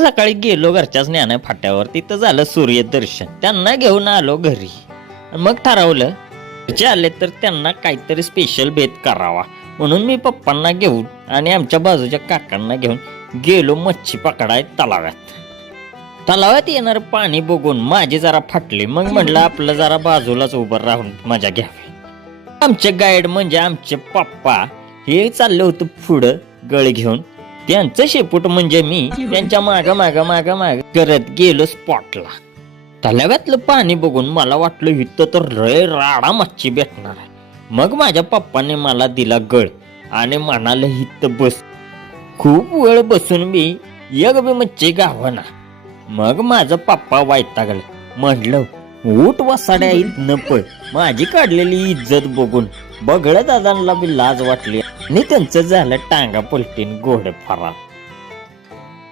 सकाळी गेलो घरच्याच ज्ञान फाट्यावर, तिथं झालं सूर्यदर्शन. त्यांना घेऊन आलो घरी. मग ठरवलं घरचे आले तर त्यांना काहीतरी स्पेशल बेत करावा, म्हणून मी पप्पांना घेऊन आणि आमच्या बाजूच्या काकांना घेऊन गेलो मच्छी पकडाय तलाव्यात. तलाव्यात येणार पाणी बघून माझे जरा फाटले. मग म्हटलं आपलं जरा बाजूलाच उभं राहून मजा घ्यावी. आमचे गाईड म्हणजे आमचे पप्पा हे चालले होते पुढं गळ घेऊन. त्यांचं शेपूट म्हणजे मी त्यांच्या माग माग माग माग करत गेलो स्पॉटला. तलाव्यातलं पाणी बघून मला वाटलं इथं तर राडा मच्छी भेटणार आहे. मग माझ्या पप्पाने मला दिला गळ आणि म्हणाले इथं बस. खूप वेळ बसून मी एक बी मच्छी गावना. मग माझं पप्पा वैतागलं. म्हटलं ऊट वसाड्या इथनं पळ. माझी काढलेली इज्जत बघून बगळ्या दादांना बी लाज वाटली आणि त्यांचं झालं टांगा पलटीन घोडे फरार.